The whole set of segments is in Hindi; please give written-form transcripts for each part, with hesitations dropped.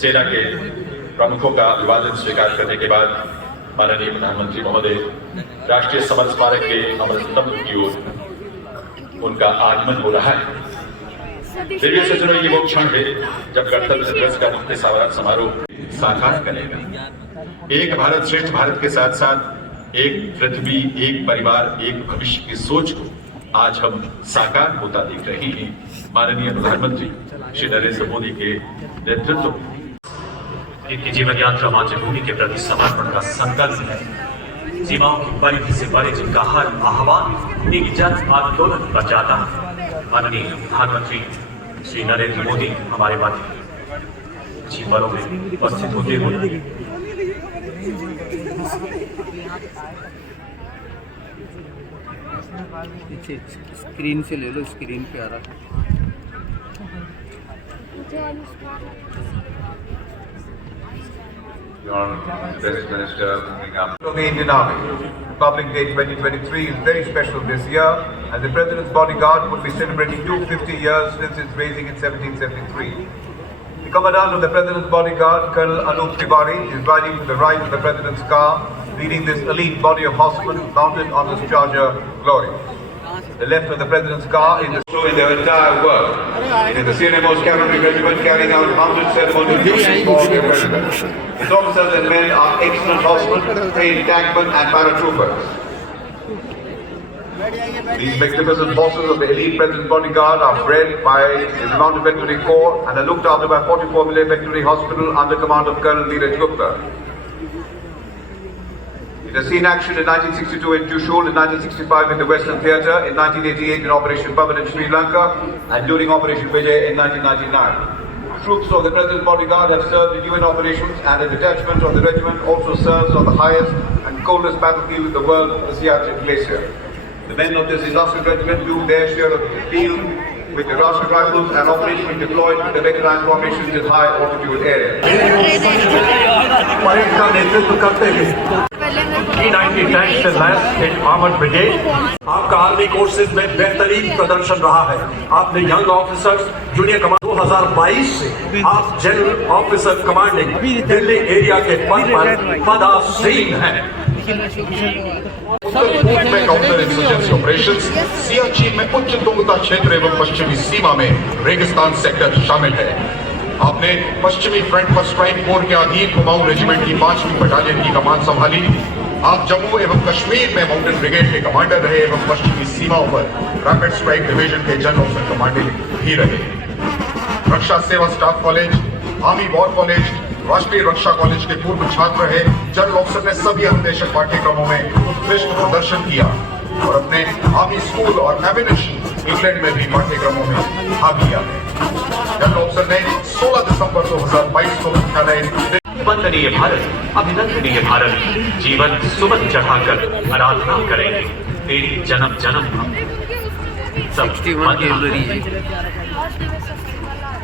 सेना के प्रमुखों का अभिवादन स्वीकार करने के बाद माननीय प्रधानमंत्री महोदय राष्ट्रीय समर स्मारक के अमर स्तंभ की ओर उनका आगमन हो रहा है। प्रिय सज्जनों, ये वो क्षण है जब गणतंत्र दिवस का मुख्य समारोह साकार करेगा। एक भारत श्रेष्ठ भारत के साथ साथ एक पृथ्वी, एक परिवार, एक भविष्य की सोच को आज हम साकार होता देख रहे हैं। माननीय प्रधानमंत्री श्री नरेंद्र मोदी के नेतृत्व में इनकी जीवन यात्रा मातृभूमि के प्रति समर्पण का संकल्प है। सीमाओं की परिधि से परे जिनका हर आह्वान एक जन आंदोलन बन जाता है। माननीय प्रधानमंत्री श्री नरेंद्र मोदी हमारे मध्य कुछ पलों में उपस्थित होते हुए स्क्रीन से ले लो, स्क्रीन पे आ रहा है। Your Best Minister of the Indian Army. Republic Day 2023 is very special this year, and the President's Bodyguard would be celebrating 250 years since its raising in 1773. The Commandant of the President's Bodyguard, Colonel Anup Tiwari, is riding to the right of the President's car, leading this elite body of horsemen mounted on this charger Glory. The left of the President's car is the show in their entire work. It is the CNMO's cavalry regiment carrying out mounted ceremonial duties for the President. Its officers and men are excellent horsemen, trained tankmen and paratroopers. These magnificent horses of the elite President's Bodyguard are bred by the Mounted Veterinary Corps and are looked after by 44 Millay Veterinary Hospital under command of Colonel Neeraj Gupta. It has seen action in 1962 in Tushul, in 1965 in the Western Theatre, in 1988 in Operation Pavan in Sri Lanka, and during Operation Vijay in 1999. Troops of the President's Bodyguard have served in UN operations, and a detachment of the regiment also serves on the highest and coldest battlefield in the world, the Siachen Glacier. The men of this illustrious regiment do their share of the field with the Rashtriya Rifles and operationally deployed to the mechanized formations in high altitude areas. T-90 tanks and less in armored brigade. आपका आर्मी कोर्सेज में बेहतरीन प्रदर्शन रहा है। आपने यंग ऑफिसर्स जूनियर कमांड 2022 से आप general officer commanding Delhi area के पद पर पदासीन हैं। उत्तर पूर्व में काउंटर इंसर्जेंसी ऑपरेशंस, सियाचिन में उच्च तुंगता क्षेत्र एवं पश्चिमी सीमा में रेगिस्तान सेक्टर शामिल है। आपने पश्चिमी फ्रंट पर स्ट्राइक कोर के अधीन कुमाऊं रेजिमेंट की 5वीं बटालियन की कमान संभाली। आप जम्मू एवं कश्मीर में माउंटेन ब्रिगेड के कमांडर रहे एवं पश्चिमी सीमाओं पर रैपिड स्ट्राइक डिवीजन के जनरल ऑफिसर कमांडर भी रहे। रक्षा सेवा staff college, army war college, राष्ट्रीय रक्षा कॉलेज के पूर्व छात्र रहे। जनरल ऑफिसर ने सभी अनुदेशक पाठ्यक्रमों में उत्कृष्ट प्रदर्शन किया और अपने आर्मी स्कूल और एमिनेशन इंग्लैंड में भी पाठ्यक्रमों में भाग लिया है। जनरल ऑफिसर ने 16 दिसंबर 2022 को मुख्यालय वंदनीय भारत, अभिनंदनीय भारत, जीवन सुमन चढ़ाकर आराधना करेंगे। तेरी जन्म जन्म सब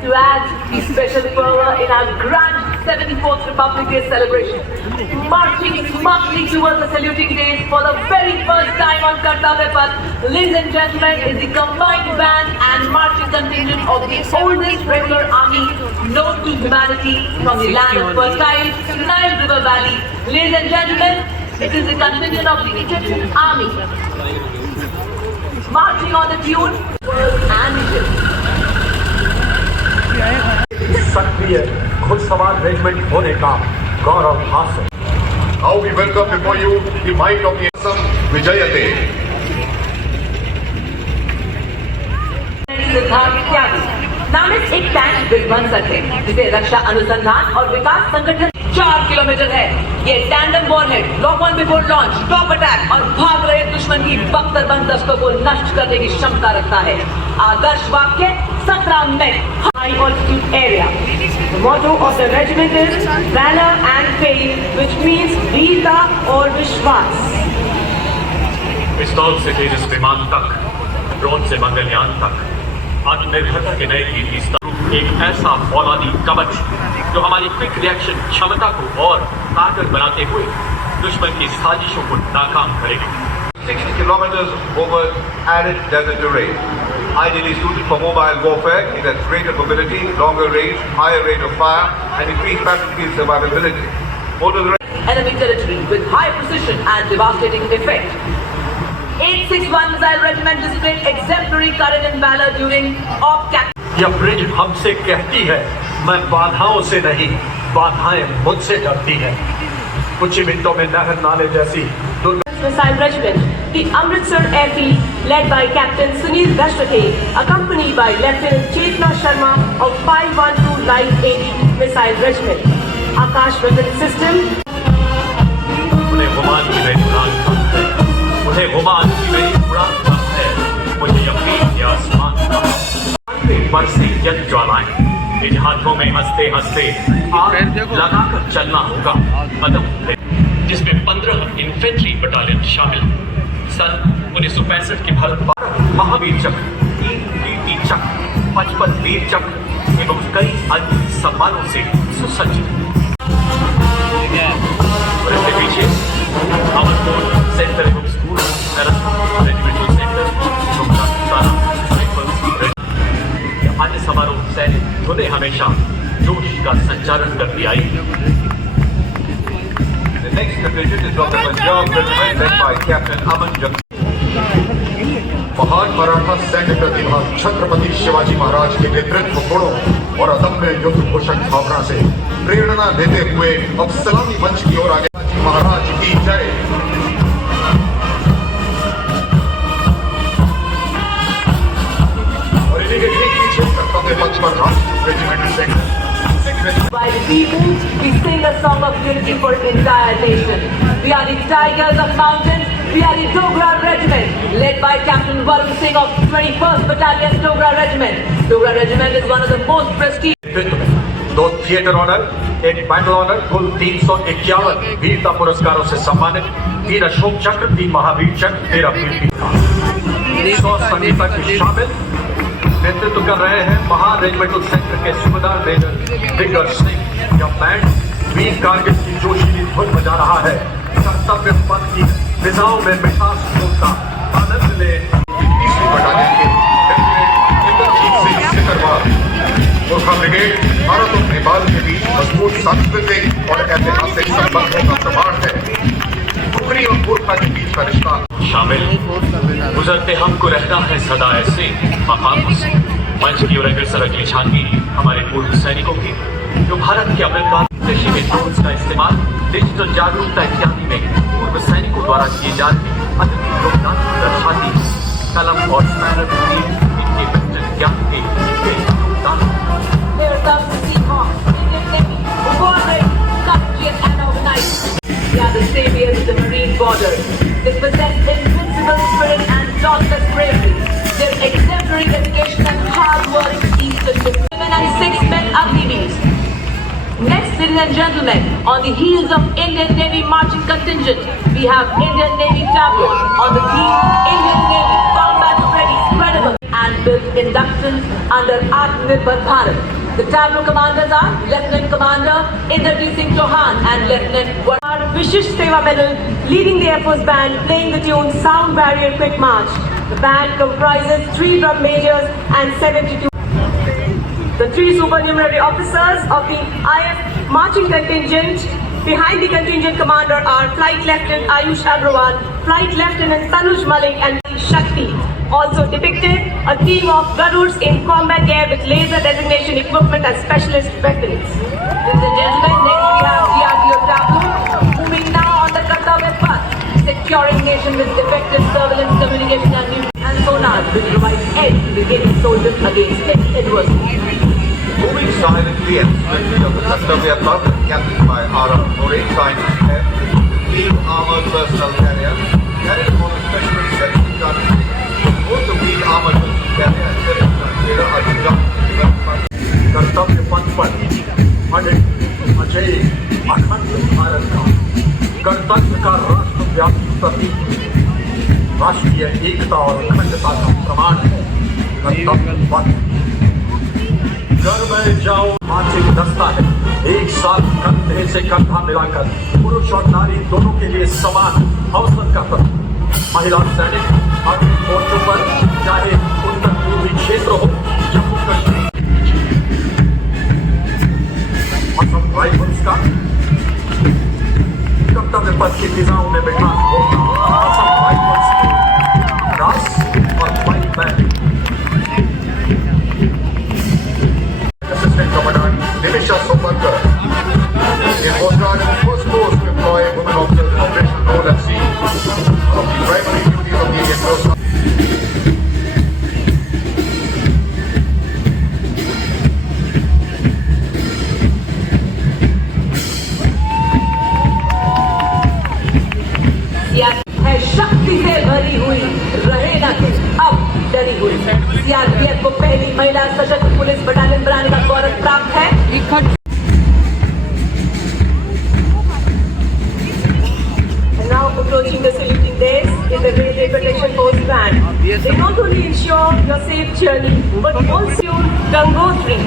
to add the special fervor in our grand 74th Republic Day celebration. Marching smartly towards the saluting days for the very first time on Kartavya Path, ladies and gentlemen, is the combined band and marching contingent of the oldest regular army known to humanity from the land of fertile Nile River Valley. Ladies and gentlemen, it is the contingent of the Egyptian army marching on the tune World and Egypt. सक्रिय घुड़सवार रेजिमेंट होने का गौरव हासिल। Now we welcome before you the might of the Assam Vijayate. Siddharth त्यागी नामित एक टैंक विध्वंसक है जिसे रक्षा अनुसंधान और विकास संगठन 4 किलोमीटर है। ये tandem warhead lock on before launch, top attack और भाग रहे दुश्मन की बख्तरबंद दस्तों को नष्ट करने की क्षमता रखता है। आदर्श वाक्य 17 में high altitude area. The motto of the regiment is valor and faith, which means वीरता और विश्वास। पिस्तौल से तेजस विमान तक, ड्रोन से मंगलयान तक, आत्मनिर्भरता के नए कीर्ति स्तंभ एक ऐसा फौलादी कवच जो हमारी क्विक रिएक्शन क्षमता को और कारगर बनाते हुए दुश्मन की साजिशों को नाकाम करेगा। 60 kilometers over arid desert terrain. ideally suited for mobile warfare. It has greater mobility, longer range, higher rate of fire, and increased battlefield survivability. More to the enemy territory with high precision and devastating effect. 861 Missile Regiment displayed exemplary courage and valor during op-cap. यह ब्रिज हमसे कहती है, मैं बाधाओं से नहीं, बाधाएं मुझसे डरती हैं। कुछ ही मिनटों में नहर नाले जैसी Missile Regiment, the Amritsar Airfield, led by Captain Sunil Dashrathe, accompanied by Lieutenant Chetna Sharma of 512 Light AD Missile Regiment. Akash Weapon System. उन्हें गुमान की मेरी उड़ान कम है, उन्हें गुमान की मेरी उड़ान कम है, मुझे यकीन है आसमान कम है। बरसे जल ज्वालाएं, इन हाथों में हंसते हंसते आग लगाकर चलना होगा कदम पे, जिसमें 15 इन्फेंट्री बटालियन शामिल। सन 1965 की भारत महावीर चक्र, 3 कीर्ति चक्र, 55 वीर चक्र एवं कई अन्य सम्मानों से सुसज्जित। और इसके पीछे अमरकोट सेंटर एवं स्कूल, रेजिमेंटल सेंटर, अन्य समारोह सैनिक धुनें हमेशा जोश का संचालन करती आई। The next division is of the Punjab Regiment led by Captain Aman Jagti. महान मराठा सैन्य प्रतिभा छत्रपति शिवाजी महाराज के नेतृत्व गुणों और अदम्य युद्ध घोषक भावना से प्रेरणा देते हुए अब सलामी मंच की ओर आगे। महाराज की जय। और इन्हीं के ठीक पीछे कर्तव्य पथ पर राष्ट्रीय regiment sector By the people, we sing a song of unity for the entire nation. We are the Tigers of Mountains. We are the Dogra Regiment, led by Captain Varun Singh of 21st Battalion Dogra Regiment. Dogra Regiment is one of the most prestigious. 2 theatre honour, 1 battle honour, कुल 351 वीरता पुरस्कारों से सम्मानित, 3 अशोक चक्र, 3 महावीर चक्र, 13 कीर्ति 100 संगीता की शामिल। नेतृत्व कर रहे हैं महान रेजिमेंटल सेक्टर के सूबेदार मेजर दिग्गर सिंह। यह बैंड वीर कारगिल की जोशीली धुन बजा रहा है। कर्तव्य पथ की फिजाओं में मिठास का आनंद ले। 20वीं बटालियन के लेफ्टिनेंट इंद्रजीत सिंह सिकरवार, गोरखा ब्रिगेड भारत और नेपाल के बीच मजबूत सांस्कृतिक और ऐतिहासिक संबंधों का प्रमाण है। टुकड़ी और गोरखा के बीच का रिश्ता शामिल। गुजरते हमको रहना है सदा ऐसे मकामों से। मंच की ओर अग्रसर अगली झांकी हमारे पूर्व सैनिकों की, जो भारत के अमृतकाल कृषि में ड्रोन्स का इस्तेमाल, डिजिटल जागरूकता इत्यादि में पूर्व सैनिकों द्वारा किए जा रहे अद्वितीय योगदान को दर्शाती है। कलम और स्पैनर इनके विस्तृत ज्ञान के योगदान। Here comes the Seahawks, Indian Navy, who are ready, courageous and organized. They are the saviors of the marine border. They possess invincible spirit and dauntless bravery. Their exemplary dedication and hard work keeps the ship. Women and 6 men Agniveers. Next, ladies and gentlemen, on the heels of Indian Navy marching contingent, we have Indian Navy tableau on the theme Indian Navy combat ready, credible and built inductions under Atmanirbhar Bharat. The tableau commanders are Lieutenant Commander Inderjeet Singh Chauhan and Lieutenant Vishish Seva Medal, leading the Air Force Band, playing the tune Sound Barrier Quick March. The band comprises 3 drum majors and 72. The 3 supernumerary officers of the IF marching contingent. Behind the contingent commander are Flight Lieutenant Ayush Agrawal, Flight Lieutenant Tanuj Malik and Shakti. Also depicted, a team of Garuds in combat gear with laser designation equipment and specialist weapons. Ladies and gentlemen, next we have DRDO tableau, moving now on the Kartavya path, securing nation with effective surveillance, communication and sonar, which provides aid to the Indian soldiers against adversity. Moving silently and swiftly of the Kartavya path, captained by R.R. More, signed Team Armored Personnel Carrier, carried on the specialist 17 gun. Both the wheel armored personnel carrier and 7 gun trailer are designed कर्तव्य पथ पर अडिग अजय अखंड भारत का गणतंत्र का राष्ट्रव्यापी प्रतीक, राष्ट्रीय एकता और अखंडता का प्रमाण है कर्तव्य पथ। घर में जाओ मार्चिंग दस्ता है, एक साथ कंधे से कंधा मिलाकर पुरुष और नारी दोनों के लिए समान अवसर का प्रतीक। महिला सैनिक अग्नि मोर्चों पर चाहे उत्तर पूर्वी क्षेत्र हो, जम्मू कश्मीर, असम राइफल्स का कर्तव्य पथ की फिजाओं में बैठा असम राइफल्स की रास और fight back Assistant Commandant Nimisha Sopankar. In Coast Guard, first force to employ women officers in operational role at sea. One of the primary duties of the Indian Coast Guard. है शक्ति से भरी हुई, रहेगा तो अब डरी हुई। सीआरपीएफ को पहली महिला सशस्त्र पुलिस बटालियन बनाने का गौरव प्राप्त है। And now approaching the saluting days in the Railway Protection Force band. They not only ensure your safe journey, but also Gangotri.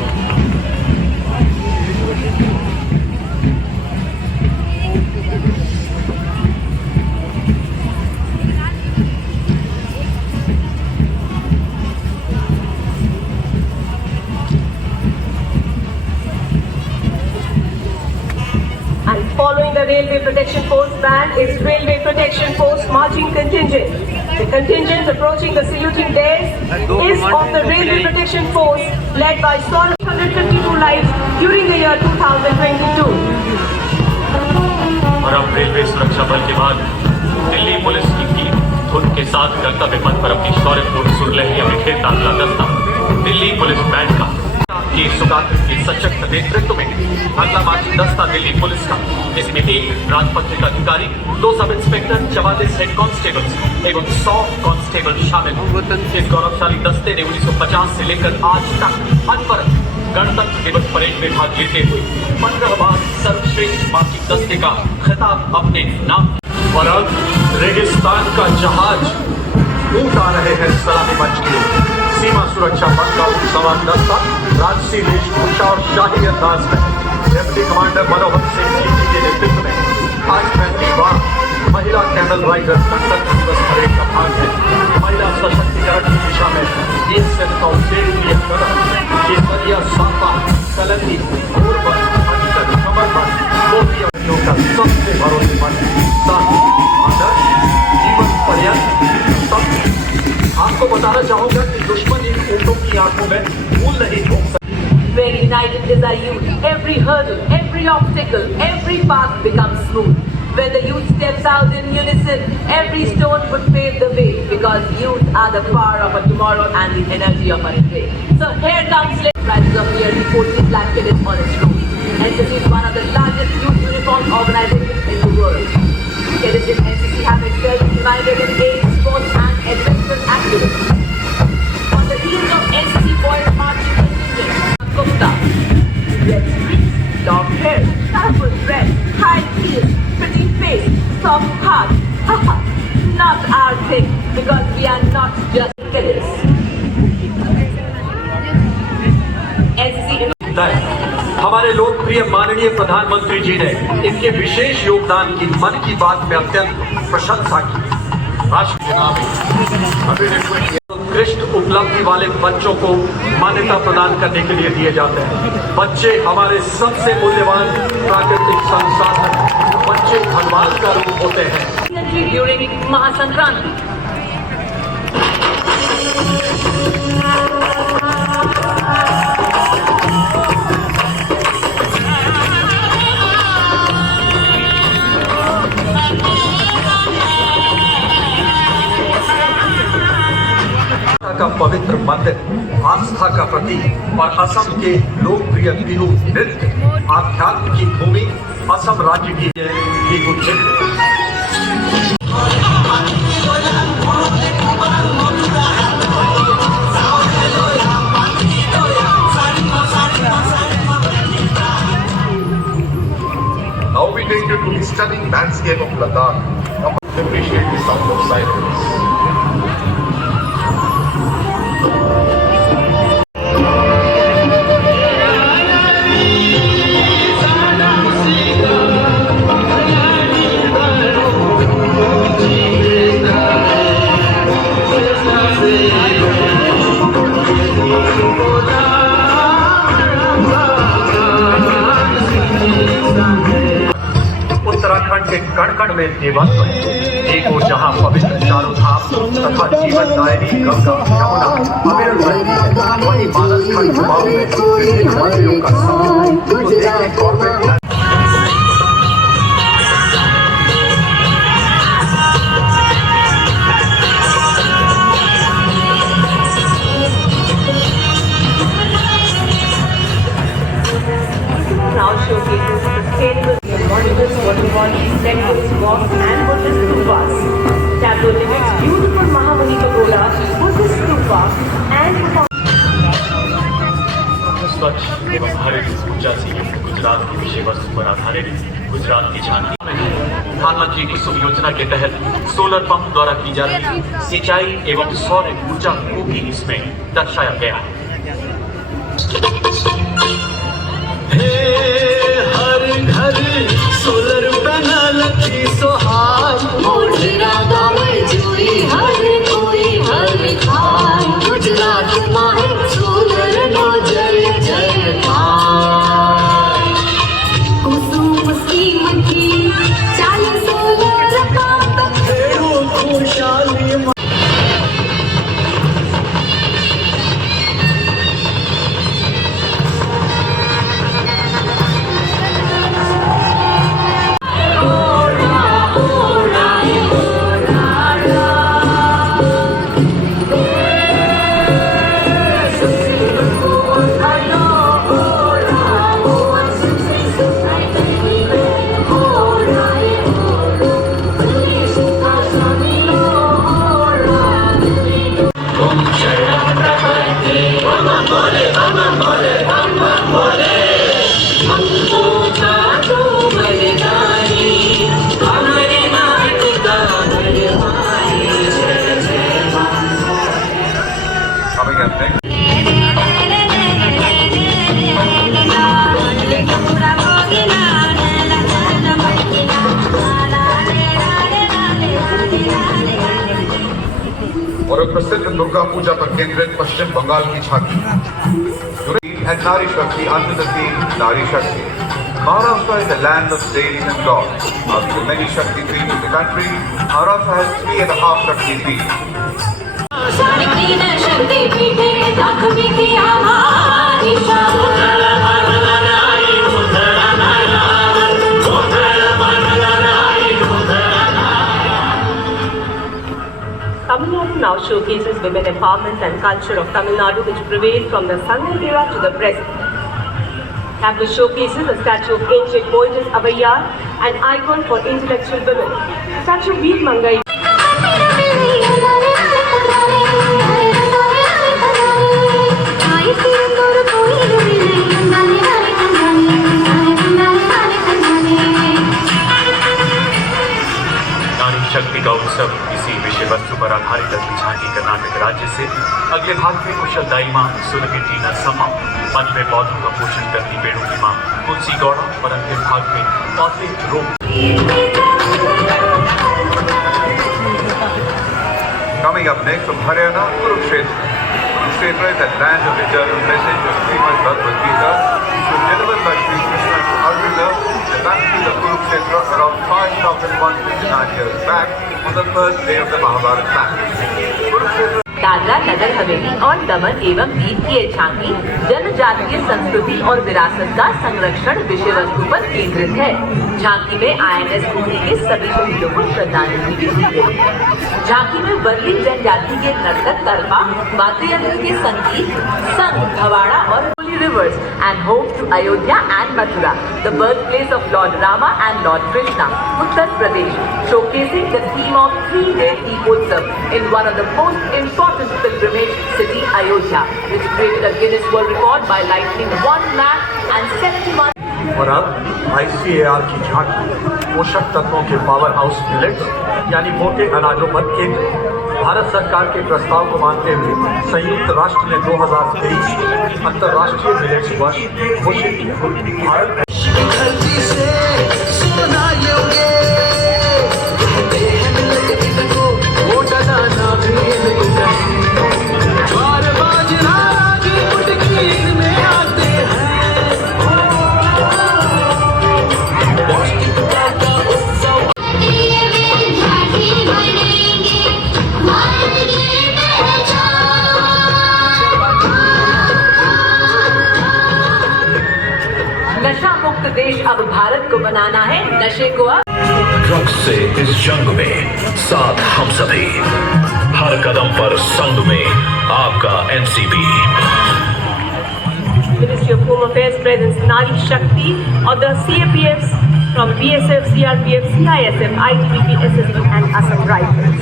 And following the Railway Protection Force band is Railway Protection Force marching contingent. The contingent approaching the saluting days is of the Railway Protection Force led by 152 lives during the year 2022. और अब रेलवे सुरक्षा बल के बाद दिल्ली पुलिस की टीम धुन के साथ कर्तव्य पथ पर अपनी शौर्यपूर्ण सुरलहरियां बिखेरता अगला दस्ता दिल्ली पुलिस बैंड का के सुगात्र के सशक्त नेतृत्व में अगला मार्चिंग दस्ता दिल्ली पुलिस का, जिसमें एक राजपत्रित अधिकारी, 2 सब इंस्पेक्टर, 44 हेड कांस्टेबल्स एवं 100 कांस्टेबल शामिल। इस गौरवशाली दस्ते ने 1950 से लेकर आज तक अनवरत गणतंत्र दिवस परेड में भाग लेते हुए 15 बार सर्वश्रेष्ठ मार्चिंग दस्ते का खिताब अपने नाम। और अब रेगिस्तान का जहाज ऊट आ रहे हैं सलामी मंच की ओर। सीमा सुरक्षा बल का सवार दस्ता राजसी वेशभूषा और शाही अंदाज में डिप्टी कमांडर मनोहर सिंह जी के नेतृत्व में आज पहली बार महिला कैमल राइडर गणतंत्र दिवस परेड का भाग है। महिला सशक्तिकरण की दिशा में BSF का उल्लेखनीय कदम केसरिया सापा कलंदी घोरबल अटकल कमरबल गोपियों का सबसे भरोसेमंद साथी आदर्श जीवन पर्यंत सब। आपको बताना चाहूंगा कि दुश्मन इन ऊँटों की आंखों में फूल नहीं झोंक सकते। Where united is our youth, every hurdle, every obstacle, every path becomes smooth. When the youth steps out in unison, every stone would pave the way, because youth are the power of our tomorrow and the energy of our today. So here comes prices of nearly 14 lakh cadets on its road. NCC is one of the largest youth uniform organizations in the world. Cadets in NCC have excelled united in games, sports and adventure activities. On the heels of NCC Boys Marching Contingent, Gupta, red streaks, long hair, colorful dress, high heels, pretty face, soft heart. Haha, not our thing, because we are not just cadets. NCC हमारे लोकप्रिय माननीय प्रधानमंत्री जी ने इनके विशेष योगदान की मन की बात में अत्यंत प्रशंसा की। उत्कृष्ट उपलब्धि वाले बच्चों को मान्यता प्रदान करने के लिए दिए जाते हैं। बच्चे हमारे सबसे मूल्यवान प्राकृतिक संसाधन, बच्चे भगवान का रूप होते हैं। During Mahasankranti. का पवित्र मंदिर, आस्था का प्रतीक और असम के लोकप्रिय बिहू नृत्य, आध्यात्म की भूमि, असम राज्य की Ujjain. Now we take you to the stunning landscape of Ladakh. Come appreciate the sound of silence. कण कण में देवत्व है। एक ओर जहाँ पवित्र चारों धाम तथा जीवन दायिनी गंगा यमुना अविरल बहती है, वहीं मानस खंड कुमाऊं में विभिन्न मंदिरों का समूह तो देखें corporate now showcases sustainable monuments, water bodies, temples, walks and Buddhist stupas. Tableau depicts beautiful Mahamuni Pagoda, Buddhist stupa and स्वच्छ एवं हरित ऊर्जा से युक्त गुजरात की विषय वस्तु पर आधारित गुजरात की झांकी में प्रधानमंत्री कुसुम योजना के तहत सोलर पंप द्वारा की जा रही सिंचाई एवं सौर ऊर्जा को भी इसमें दर्शाया गया है। हर घर सोलर पैनल की सोहार मोढेरा गावे जुई हर कोई हर खार गुजरात माहे सोलर नो जय जयकार कुसुम स्कीम की चाल सोलर पंप खेड़ो खुशहाली Coming up next. और प्रसिद्ध दुर्गा पूजा पर केंद्रित पश्चिम बंगाल की झांकी and Nari Shakti under the theme Nari Shakti. Maharashtra is the land of saints and gods. Of the many Shakti pieces in the country, Maharashtra has 3.5 Shakti pieces. Tamil Nadu now showcases women empowerment and culture of Tamil Nadu which prevailed from the Sangam era to the present. Tableau showcases a statue of ancient poetess Avaiyar, an icon for intellectual women. Statue Veer Mangai. नारी शक्ति का उत्सव इसी विषय वस्तु पर आधारित झांकी कर्नाटक राज्य से अगले भाग में कुशल दाई मां सुरभिटी नरसम्मा, मंच में पौधों का पोषण करती बेड़ों की मां तुलसी गौड़ा और अंतिम भाग में पौधे रोप। Coming up next from Haryana, Kurukshetra. Kurukshetra is the land of eternal message of Srimad Bhagavad Gita, which was delivered by Sri Krishna to Arjuna, the battlefield of Kurukshetra around 5,159 years back on the first day of the Mahabharata battle. Kurukshetra Dadra Nagar Haveli और दमन एवं दीव की ये झांकी जनजातीय संस्कृति और विरासत का संरक्षण विषय वस्तु पर केंद्रित है। झांकी में INS पुरी के सभी शहीदों को श्रद्धांजलि भी दी गई है। झांकी में वर्ली जनजाति के नर्तक करपा वाद्य यंत्र के संगीत संग भवाड़ा और rivers and home to Ayodhya and Mathura, the birthplace of Lord Rama and Lord Krishna, Uttar Pradesh, showcasing the theme of 3-day Deepotsav in one of the most important pilgrimage city, Ayodhya, which created a Guinness World Record by lighting 1,71,000. और अब ICAR की झांकी पोषक तत्वों के पावर हाउस मिलेट्स यानी मोटे अनाजों पर केंद्रित। भारत सरकार के प्रस्ताव को मानते हुए संयुक्त राष्ट्र ने 2023 अंतर्राष्ट्रीय मिलेट्स वर्ष घोषित किया। भारत देश अब भारत को बनाना है, नशे को अब ड्रग्स से इस जंग में साथ हम सभी, हर कदम पर संग में आपका NCB. Ministry of Home Affairs presents Nari Shakti of the CAPFs from BSF, CRPF, CISF, ITBP, SSB and Assam Rifles.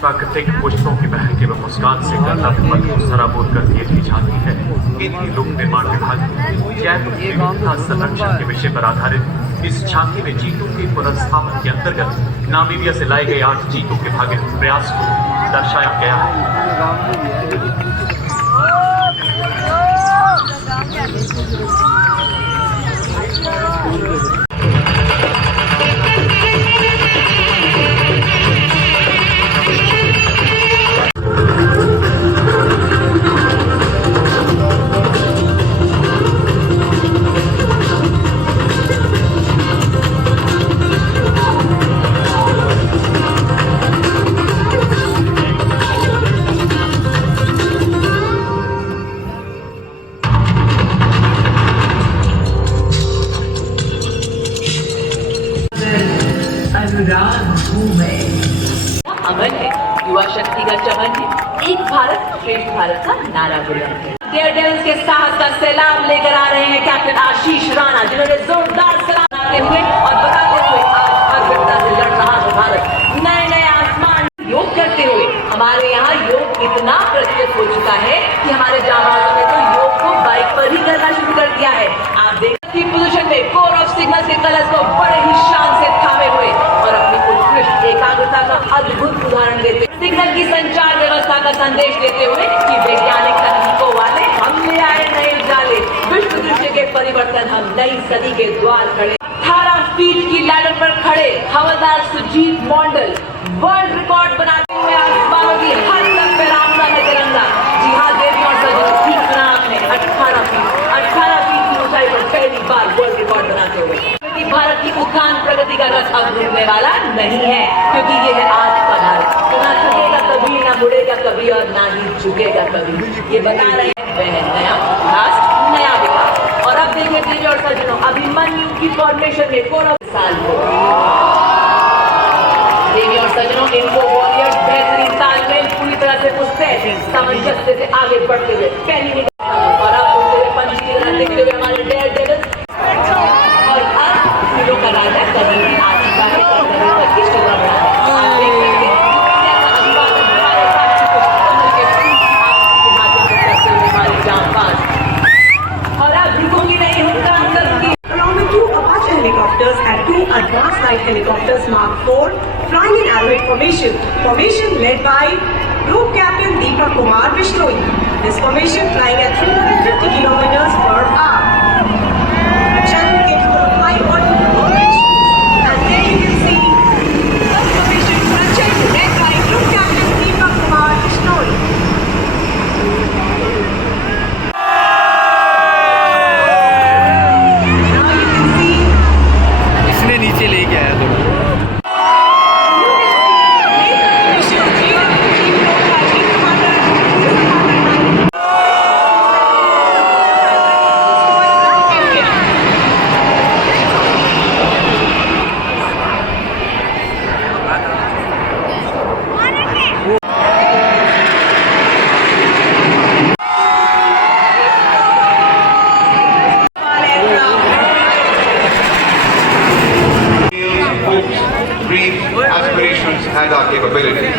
प्राकृतिक पुष्पों की महक एवं मुस्कान से कर्तव्य पथ को सराबोर करती एक झांकी है। केंद्रीय लोक निर्माण विभाग जैव विविधता संरक्षण के विषय पर आधारित इस झांकी में चीतों के पुनर्स्थापन के अंतर्गत नामीबिया से लाए गए 8 चीतों के भाग्य प्रयास को दर्शाया गया है। अमन है, युवा शक्ति का चमन है, एक भारत श्रेष्ठ भारत का नारा बुलंद है। डेयर डेविल्स के साहस का सैलाब लेकर आ रहे हैं कैप्टन आशीष राणा, जिन्होंने जोरदार सलाम बनाते हुए और बताते हुए आज अर्थव्यवस्था से लड़ रहा है भारत। नए नए आसमान योग करते हुए हमारे यहाँ योग इतना प्रचलित हो चुका है कि हमारे जांबाजों ने तो योग को बाइक पर ही करना शुरू कर दिया है। आप देखते हैं पोजीशन में कोर ऑफ सिग्नल के कलर्स को बड़े ही शान से थामे हुए और अपनी उत्कृष्ट एकाग्रता का अद्भुत उदाहरण देते, सिग्नल की संचार व्यवस्था का संदेश देते हुए कि वैज्ञानिक तकनीकों वाले हम ले आए नए उजाले, विश्व दृश्य के परिवर्तन हम नई सदी के द्वार खड़े। 18 फीट की लैडर पर खड़े हवलदार सुजीत मॉन्डल वर्ल्ड रिकॉर्ड बनाते हुए आसमानों की हर तक फहराता है तिरंगा। जी हाँ देवी और सजनों, ठीक सुना आपने, 18 फीट की ऊंचाई पर पहली बार वर्ल्ड रिकॉर्ड बनाते हुए। भारत की उत्थान प्रगति का रथ अब रुकने वाला नहीं है, क्योंकि ये है आज का भारत। तो ना थकेगा कभी, ना मुड़ेगा कभी और ना ही झुकेगा कभी। ये बता रहे हैं वह है नया इतिहास, नया विकास। और अब देखें देवी और सज्जनों, अभिमन्यु की फॉर्मेशन में कोर ऑफ साल हो। देवी और सज्जनों, इनको वॉरियर्स बेहतरीन तालमेल पूरी तरह से मुस्तैद सामंजस्य से आगे बढ़ते हुए पहली निगाह और अब उड़ते हुए पंछी की तरह देखते हुए हमारे डेयर डेविल्स और अब फूलों का राजा कभी भी आ चुका है और कभी पर इष्ट हुआ बना है। आप देख सकते हैं कैसा अभिवादन हमारे साथी को कमल के फूल के माध्यम से करते हुए हमारे जांबाज। और अब रुकोगी नहीं, हम काम करूंगी। Along with 2 Apache helicopters and 2 advanced light helicopters Mark IV flying in arrowhead formation led by Group Captain Deepak Kumar Bishnoi. This formation flying at 350 kilometers per hour. Channel capable of high altitude operations. And there you can see the formation project led by Group Captain Deepak Kumar Bishnoi. Now you can see इसने नीचे ले गया है थोड़ा। dreams, aspirations and our capabilities.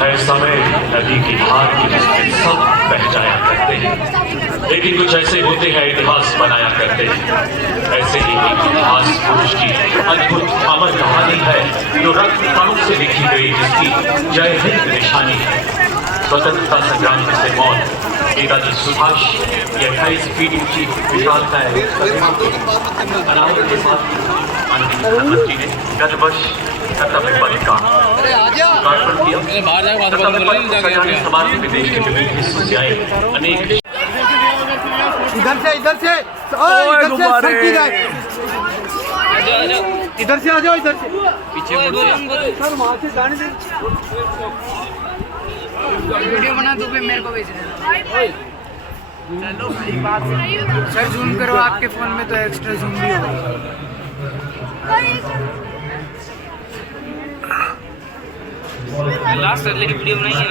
है समय नदी की धार की जिसमें सब बह जाया करते हैं, लेकिन कुछ ऐसे होते हैं इतिहास बनाया करते हैं। ऐसे ही एक इतिहास पुरुष की अद्भुत अमर कहानी है जो रक्त कणों से लिखी गई जिसकी जय हिंद निशानी है। स्वतंत्रता संग्राम से मौत नेताजी सुभाष की 28 फीट ऊंची विशालकाय प्रतिमा को अनावरण के बाद माननीय प्रधानमंत्री ने गत वर्ष कर्तव्य पथ का लोकार्पण किया। कर्तव्य पथ को सजाने समाज के देश के विभिन्न हिस्सों से आए अनेक इधर से इधर से आ जाओ इधर से पीछे सर वहाँ से जाने दे वीडियो बना दो मेरे को भेज देना चलो भाई बात सर जूम करो आपके फोन में तो एक्स्ट्रा जूम भी होगा लास्ट अगले की वीडियो बनाई है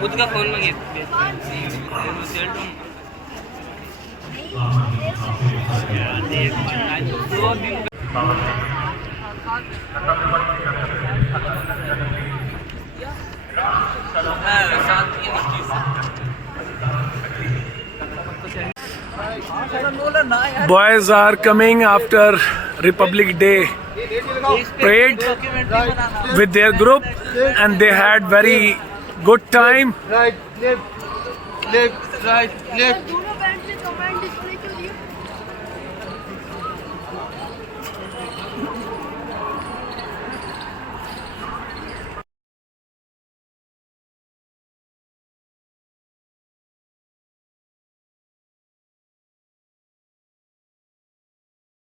खुद का फोन में Boys are coming after Republic Day parade with their group and they had very good time. Right, left, right, left.